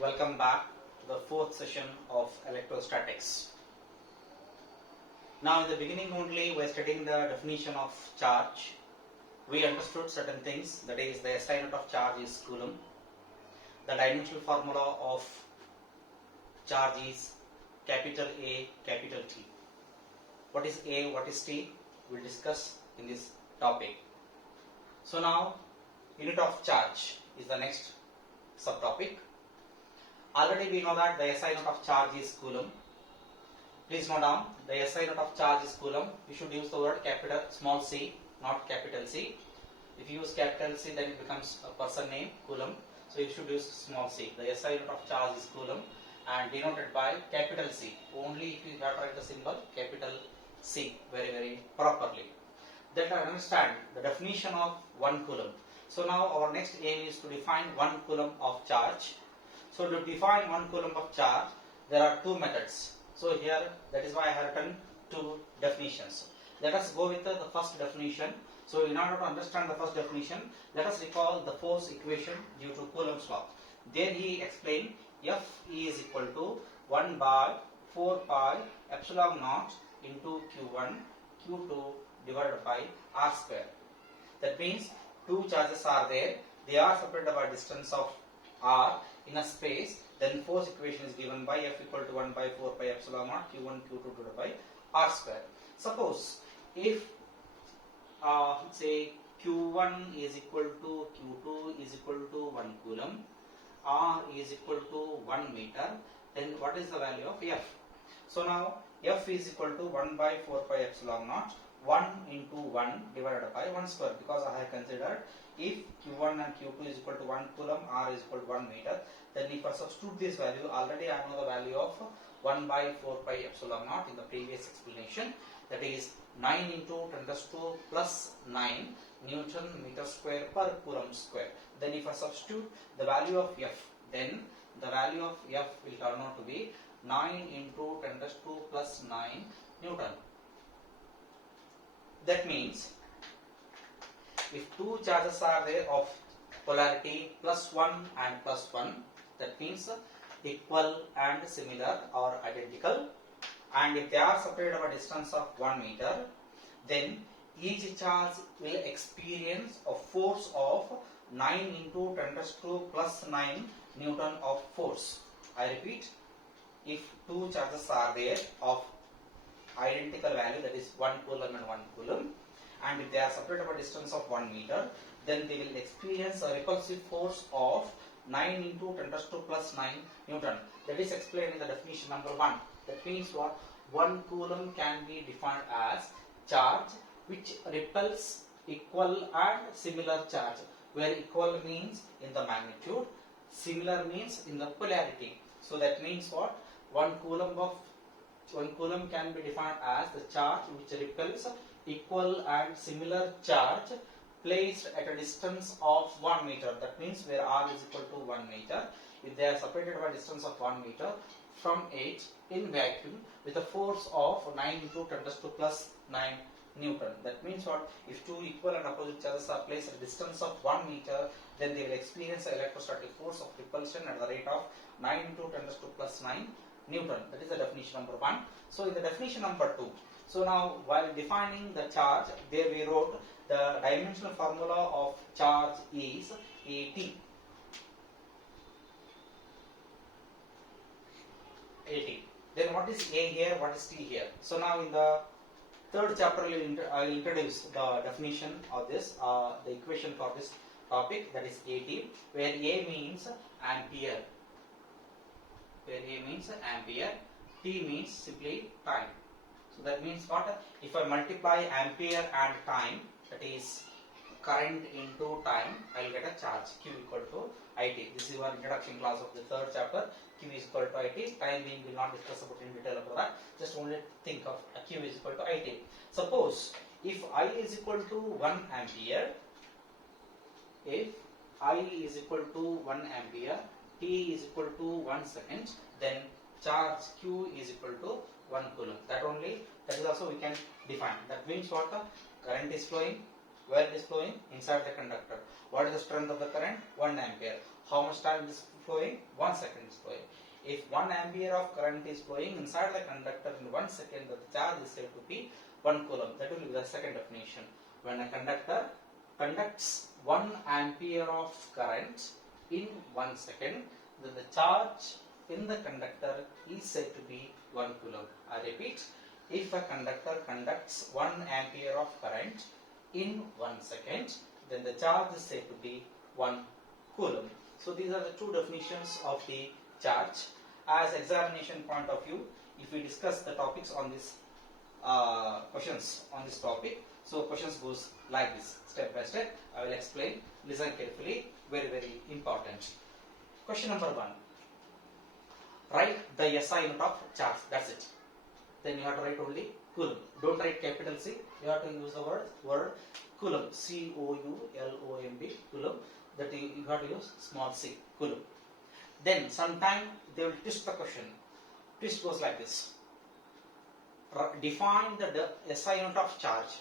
Welcome back to the fourth session of electrostatics. Now in the beginning only we are studying the definition of charge. We understood certain things, that is the SI unit of charge is coulomb. The dimensional formula of charge is capital A, capital T. What is A, what is T? We will discuss in this topic. So now unit of charge is the next subtopic. Already we know that the SI unit of charge is coulomb. Please note down, the SI unit of charge is coulomb. You should use the word capital small c, not capital C. If you use capital C, then it becomes a person name, coulomb. So you should use small c. The SI unit of charge is coulomb and denoted by capital C. Only if you have to write the symbol capital C very properly. Then I understand the definition of 1 coulomb. So now our next aim is to define 1 coulomb of charge. So to define 1 coulomb of charge, there are two methods. So here, that is why I have written two definitions. Let us go with the first definition. So in order to understand the first definition, let us recall the force equation due to Coulomb's law. There he explained F is equal to 1 by 4 pi epsilon naught into Q1 Q2 divided by R square. That means two charges are there. They are separated by distance of R in a space, then force equation is given by F equal to 1 by 4 pi epsilon naught Q1 Q2 divided by R square. Suppose if say Q1 is equal to Q2 is equal to 1 coulomb, R is equal to 1 meter, then what is the value of F? So now F is equal to 1 by 4 pi epsilon naught 1 into 1 divided by 1 square, because I have considered if Q1 and Q2 is equal to 1 coulomb, R is equal to 1 meter, then if I substitute this value, already I know the value of 1 by 4 pi epsilon naught in the previous explanation, that is 9 into 10 raised to plus 9 Newton meter square per coulomb square. Then if I substitute the value of F, then the value of F will turn out to be 9 into 10 raised to plus 9 Newton. That means if two charges are there of polarity plus 1 and plus 1, that means equal and similar or identical, and if they are separated by a distance of 1 meter, then each charge will experience a force of 9 into 10 raised to plus 9 Newton of force. I repeat, if two charges are there of identical value, that is 1 coulomb and 1 coulomb, and if they are separated by a distance of 1 meter, then they will experience a repulsive force of 9 into 10 raised to plus 9 Newton. That is explained in the definition number 1. That means what? 1 coulomb can be defined as charge which repels equal and similar charge, where equal means in the magnitude, similar means in the polarity. So that means what? 1 coulomb can be defined as the charge which repels equal and similar charge placed at a distance of 1 meter. That means where R is equal to 1 meter, if they are separated by a distance of 1 meter from it in vacuum with a force of 9 into 10 raised to plus 9 Newton. That means what? If two equal and opposite charges are placed at a distance of 1 meter, then they will experience an electrostatic force of repulsion at the rate of 9 into 10 raised to plus 9 Newton. That is the definition number 1. So in the definition number 2, so now while defining the charge, there we wrote the dimensional formula of charge is AT. Then what is A here, what is T here? So now in the third chapter I will introduce the definition of this, the equation for this topic, that is AT, where A means ampere. T means simply time. So that means what? If I multiply ampere and time, that is current into time, I will get a charge Q equal to IT. This is our introduction class of the third chapter. Q is equal to IT. Time being will not discuss about in detail about that. Just only think of Q is equal to IT. Suppose if I is equal to 1 ampere, T is equal to 1 second, then charge Q is equal to 1 coulomb. That is also we can define. That means what? Current is flowing, Where it is flowing? Inside the conductor. What is the strength of the current? 1 ampere. How much time it is flowing? 1 second is flowing. If 1 ampere of current is flowing inside the conductor in 1 second, the charge is said to be 1 coulomb. That will be the second definition. When a conductor conducts 1 ampere of current in 1 second, then the charge in the conductor is said to be 1 coulomb. I repeat, if a conductor conducts 1 ampere of current in 1 second, then the charge is said to be 1 coulomb. So these are the two definitions of the charge. As examination point of view, if we discuss the topics on this questions on this topic, so questions goes like this, step by step. I will explain. Listen carefully. Very, very important. Question number 1. Write the SI unit of charge. That's it. Then you have to write only coulomb. Don't write capital C. You have to use the word coulomb. C-O-U-L-O-M-B. Coulomb. That you have to use small c. Coulomb. Then sometime they will twist the question. Twist goes like this. Define the SI unit of charge.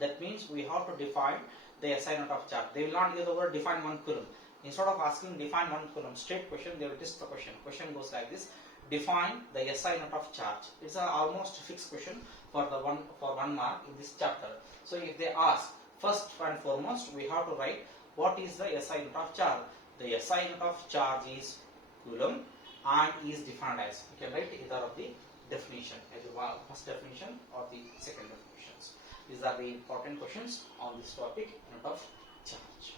That means we have to define the SI unit of charge. They will not use the word define 1 coulomb. Instead of asking define 1 coulomb, straight question, they will twist the question. Question goes like this. Define the SI unit of charge. It's an almost fixed question for 1 mark in this chapter. So if they ask, first and foremost, we have to write what is the SI unit of charge. The SI unit of charge is coulomb and is defined as. You can write either of the definition, either first definition or the second definitions. These are the important questions on this topic, unit of charge.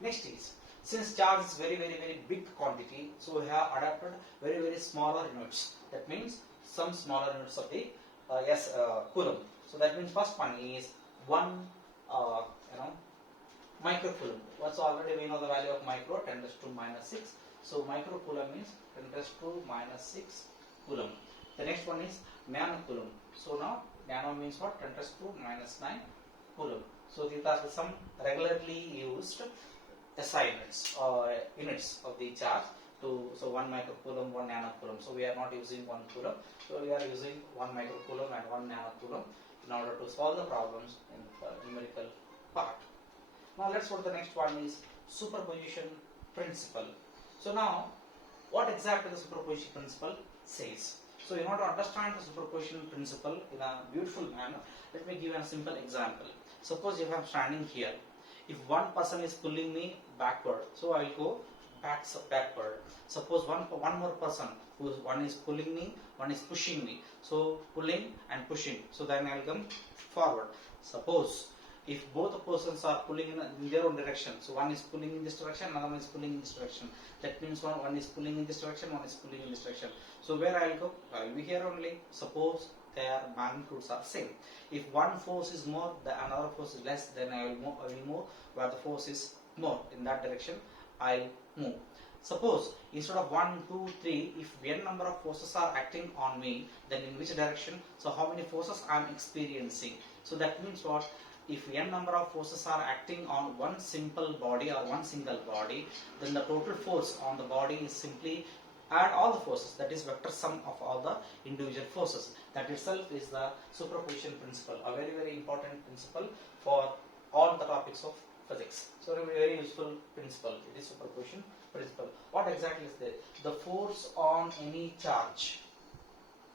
Next is, since charge is very, very, very big quantity, so we have adapted very, very smaller units. That means some smaller units of the coulomb. So that means first one is 1 microcoulomb. What's already we know the value of micro, 10 raised to minus 6. So microcoulomb means 10 raised to minus 6 coulomb. The next one is nanocoulomb. So now nano means what? 10 raised to minus 9 coulomb. So these are some regularly used SI units of the charge. So 1 microcoulomb, 1 nanocoulomb. So we are not using 1 coulomb. So we are using 1 microcoulomb and 1 nanocoulomb in order to solve the problems in the numerical part. Now let's go to the next one is superposition principle. So now, what exactly the superposition principle says? So in order to understand the superposition principle in a beautiful manner, let me give a simple example. Suppose if I am standing here, if one person is pulling me backward, so I will go backward. Suppose one more person, one is pulling me, one is pushing me. So pulling and pushing. So then I will come forward. Suppose if both the persons are pulling in their own direction, so one is pulling in this direction, another one is pulling in this direction. That means one is pulling in this direction, one is pulling in this direction. So where I will go? I will be here only. Suppose their magnitudes are same. If one force is more, the another force is less, then I will move where the force is more. In that direction, I will move. Suppose instead of 1, 2, 3, if n number of forces are acting on me, then in which direction? So how many forces I am experiencing? So that means what? If n number of forces are acting on one simple body or one single body, then the total force on the body is simply add all the forces, that is vector sum of all the individual forces. That itself is the superposition principle, a very, very important principle for all the topics of physics. So a very useful principle. It is superposition principle. What exactly is there? The force on any charge.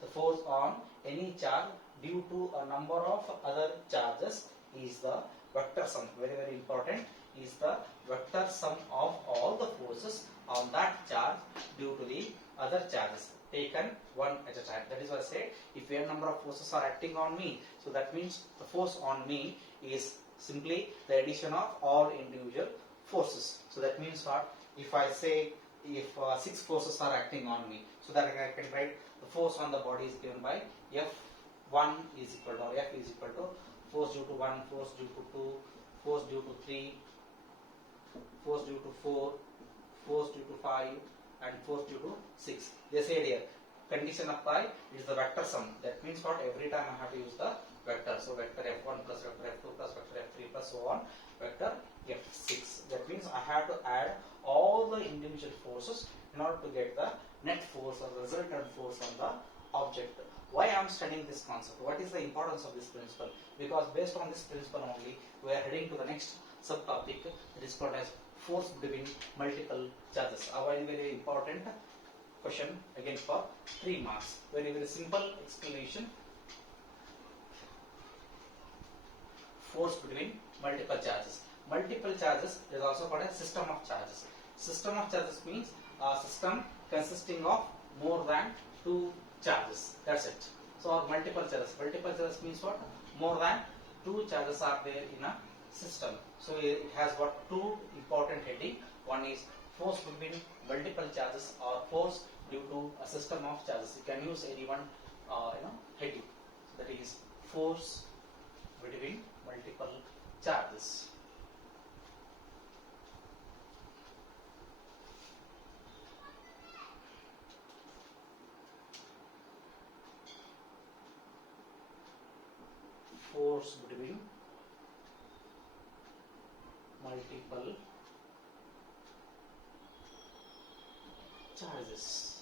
The force on any charge due to a number of other charges is the vector sum. Very, very important. Is the vector sum of all the forces on that charge due to the other charges taken one at a time. That is why I say if n number of forces are acting on me, so that means the force on me is simply the addition of all individual forces. So that means what? If I say if 6 forces are acting on me, so that I can write the force on the body is given by F1 is equal to, or F is equal to force due to 1, force due to 2, force due to 3, force due to 4, force due to 5 and force due to 6. They said here, condition apply is the vector sum. That means what? Every time I have to use the vector. So vector F1 plus vector F2 plus vector F3 plus so on, vector F6. That means I have to add all the individual forces in order to get the net force or resultant force on the object. Why I am studying this concept? What is the importance of this principle? Because based on this principle only, we are heading to the next subtopic that is called as force between multiple charges. A very, very important question again for 3 marks. Very, very simple explanation. Force between multiple charges. Multiple charges is also called a system of charges. System of charges means a system consisting of more than 2 charges. That's it. So our multiple charges. Multiple charges means what? More than 2 charges are there in a system. So it has got 2 important heading. One is force between multiple charges or force due to a system of charges. You can use any one heading. That is force between multiple charges. Force between multiple charges.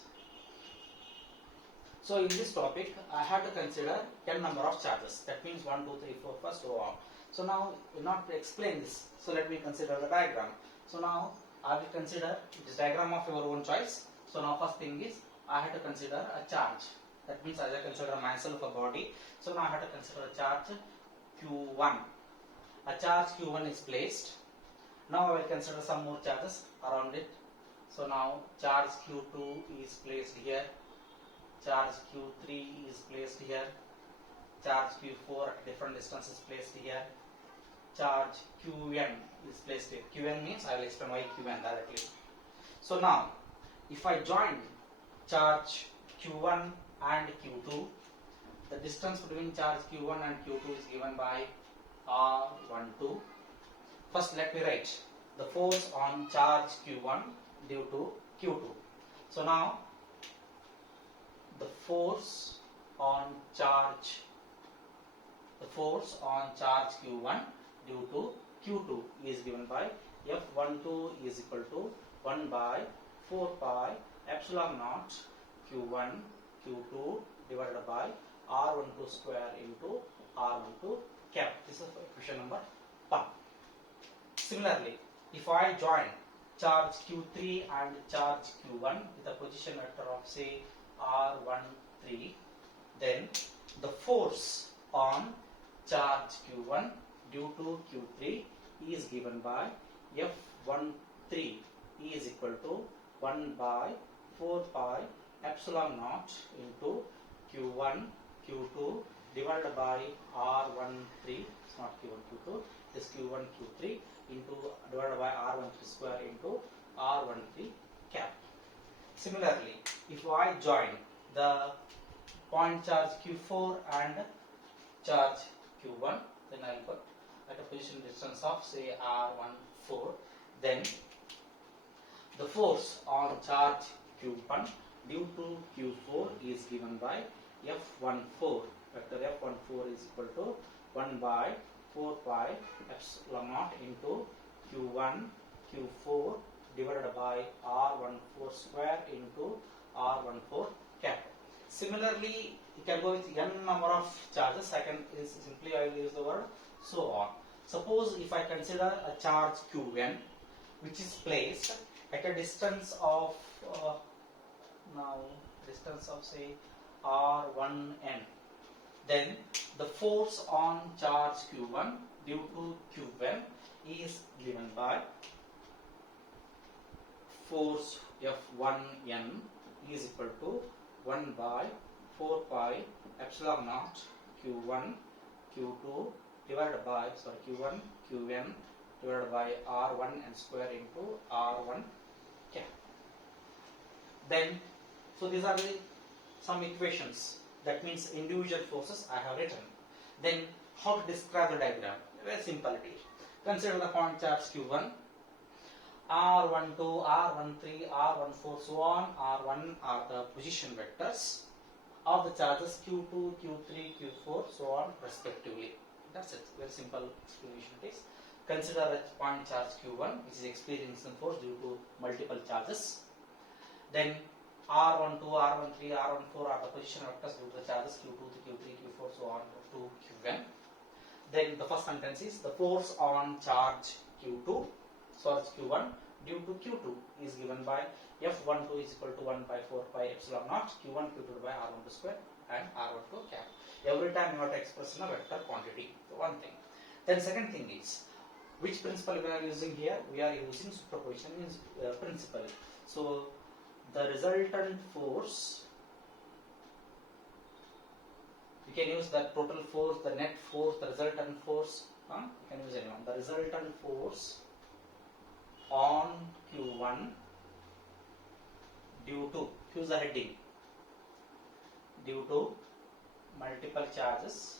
So in this topic, I have to consider n number of charges. That means 1, 2, 3, 4, 5, so on. So now, not to explain this, so let me consider the diagram. So now, I will consider this diagram of your own choice. So now, first thing is, I have to consider a charge. That means I will consider myself a body. So now I have to consider a charge Q1. A charge Q1 is placed. Now I will consider some more charges around it. So now charge Q2 is placed here. Charge Q3 is placed here. Charge Q4 at different distance is placed here. Charge Qn is placed here. Qn means I will explain why Qn directly. So now, if I join charge Q1 and Q2, the distance between charge Q1 and Q2 is given by R12. First, let me write the force on charge Q1 due to Q2. So now, the force on charge Q1 due to Q2 is given by F12 is equal to 1 by 4 pi epsilon naught Q1 Q2 divided by R12 square into R12 cap. This is equation number 1. Similarly, if I join charge Q3 and charge Q1 with a position vector of say R13, then the force on charge Q1 due to Q3 is given by F13 is equal to 1 by 4 pi epsilon naught into Q1 Q2 divided by R13, it's not Q1 Q2, it is Q1 Q3 into divided by R13 square into R13 cap. Similarly, if I join the point charge Q4 and charge Q1, then I will put at a position distance of say R14, then the force on charge Q1 due to Q4 is given by F14. Vector F14 is equal to 1 by 4 pi epsilon naught into Q1 Q4 divided by R14 square into R14 cap. Similarly, you can go with n number of charges. I will use the word so on. Suppose if I consider a charge Qn which is placed at a distance of say R1n, then the force on charge Q1 due to Qn is given by force F1n is equal to 1 by 4 pi epsilon naught Q1 Q2 divided by Q1 Qn divided by R1 and square into R1 cap. Then, so these are some equations. That means individual forces I have written. Then how to describe the diagram? Very simple it is. Consider the point charge Q1, R12, R13, R14, so on. R1 are the position vectors of the charges Q2, Q3, Q4, so on respectively. That's it. Very simple explanation it is. Consider a point charge Q1 which is experiencing force due to multiple charges. Then R12, R13, R14 are the position vectors due to the charges Q2, Q3, Q4, so on to Qn. Then the first sentence is the force on charge Q2, so it's Q1 due to Q2 is given by F12 is equal to 1 by 4 pi epsilon naught Q1 Q2 by R12 square and R12 cap. Every time you have to express in a vector quantity. One thing. Then second thing is, which principle we are using here? We are using superposition principle. So the resultant force, you can use the total force, the net force, the resultant force. You can use anyone. The resultant force on Q1 due to, use the heading, due to multiple charges,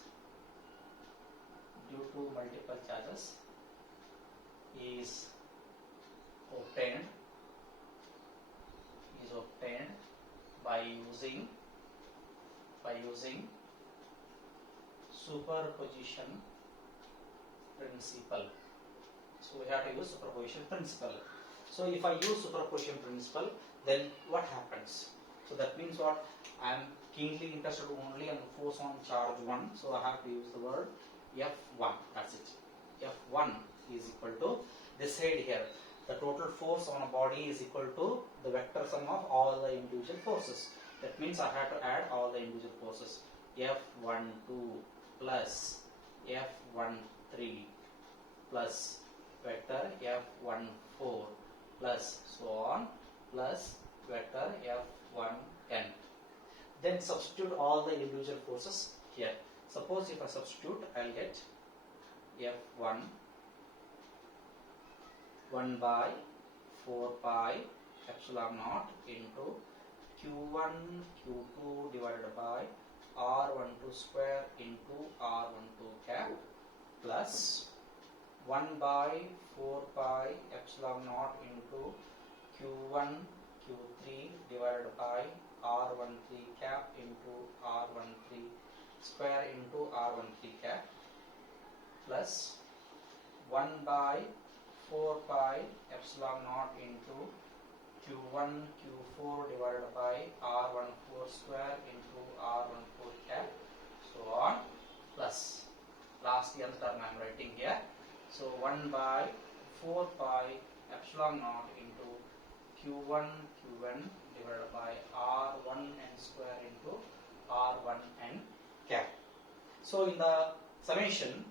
is obtained by using superposition principle. So we have to use superposition principle. So if I use superposition principle, then what happens? So that means what? I am keenly interested only on the force on charge 1. So I have to use the word F1. That's it. F1 is equal to, this side here, the total force on a body is equal to the vector sum of all the individual forces. That means I have to add all the individual forces. F12 plus F13 plus vector F14 plus so on plus vector F1n. Then substitute all the individual forces here. Suppose if I substitute, I'll get F1 1 by 4 pi epsilon naught into Q1 Q2 divided by R12 square into R12 cap plus 1 by 4 pi epsilon naught into Q1 Q3 divided by R13 cap into R13 square into R13 cap plus 1 by 4 pi epsilon naught into Q1 Q4 divided by R14 square into R14 cap, so on, plus last term I am writing here. So 1 by 4 pi epsilon naught into Q1 Qn divided by R1n square into R1n cap. So in the summation,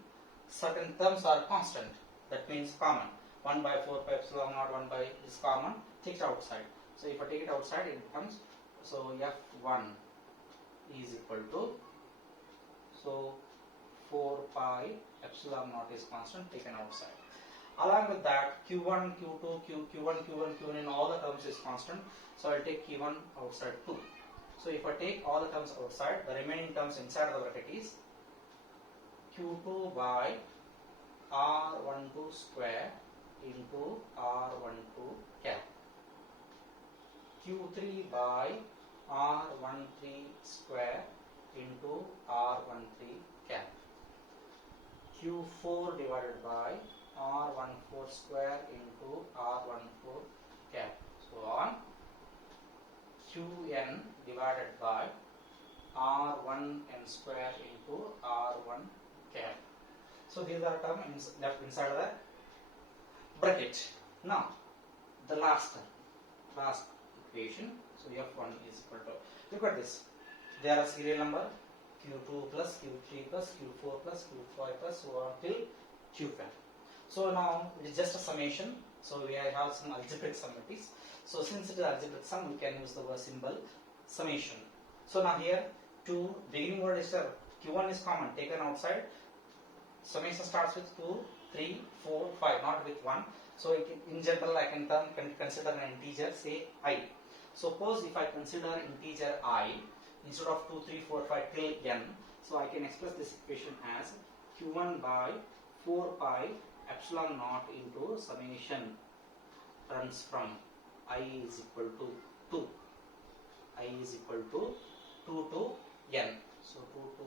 certain terms are constant. That means common. 1 by 4 pi epsilon naught 1 by is common. Take it outside. So if I take it outside, it becomes, so F1 is equal to, so 4 pi epsilon naught is constant taken outside. Along with that, Q1, Q2, Q1, Qn, all the terms is constant. So I'll take Q1 outside too. So if I take all the terms outside, the remaining terms inside the bracket is Q2 by R12 square into R12 cap, Q3 by R13 square into R13 cap, Q4 divided by R14 square into R14 cap, so on, Qn divided by R1n square into R1 cap. So these are terms left inside the bracket. Now the last equation. So F1 is equal to, look at this. There are serial number Q2 plus Q3 plus Q4 plus Q5 plus so on till Qn. So now it is just a summation. So we have some algebraic summations. So since it is algebraic sum, we can use the word symbol summation. So now here, to beginning word is Q1 is common, taken outside. Summation starts with 2, 3, 4, 5, not with 1. So in general, I can consider an integer, say I. Suppose if I consider integer I instead of 2, 3, 4, 5 till n, so I can express this equation as Q1 by 4 pi epsilon naught into summation runs from I is equal to 2. I is equal to 2 to n. So 2 to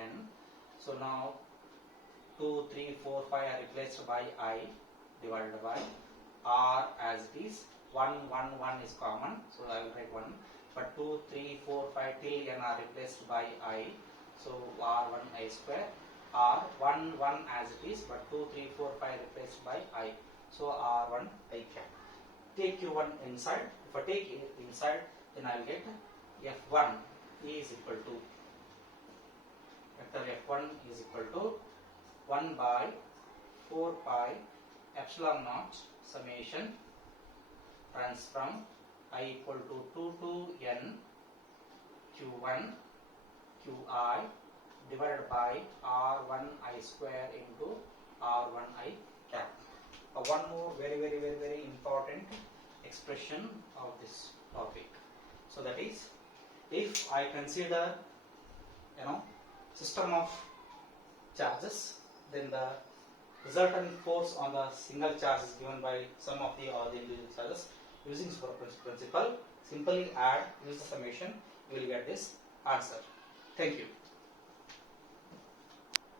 n. So now 2, 3, 4, 5 are replaced by I divided by R as it is. 1, 1, 1 is common. So I will write 1. but 2, 3, 4, 5 till n are replaced by I. So R1 I square, R1 1 as it is, but 2, 3, 4, 5 replaced by I. So R1 I cap. Take Q1 inside. If I take it inside, then I will get F1 is equal to vector F1 is equal to 1 by 4 pi epsilon naught summation runs from I equal to 2 to n Q1 Qi divided by R1 I square into R1 I cap. One more very important expression of this topic. So that is, if I consider system of charges, then the resultant force on the single charge is given by sum of the all the individual charges. Using superposition principle, simply add, use the summation, you will get this answer. Thank you.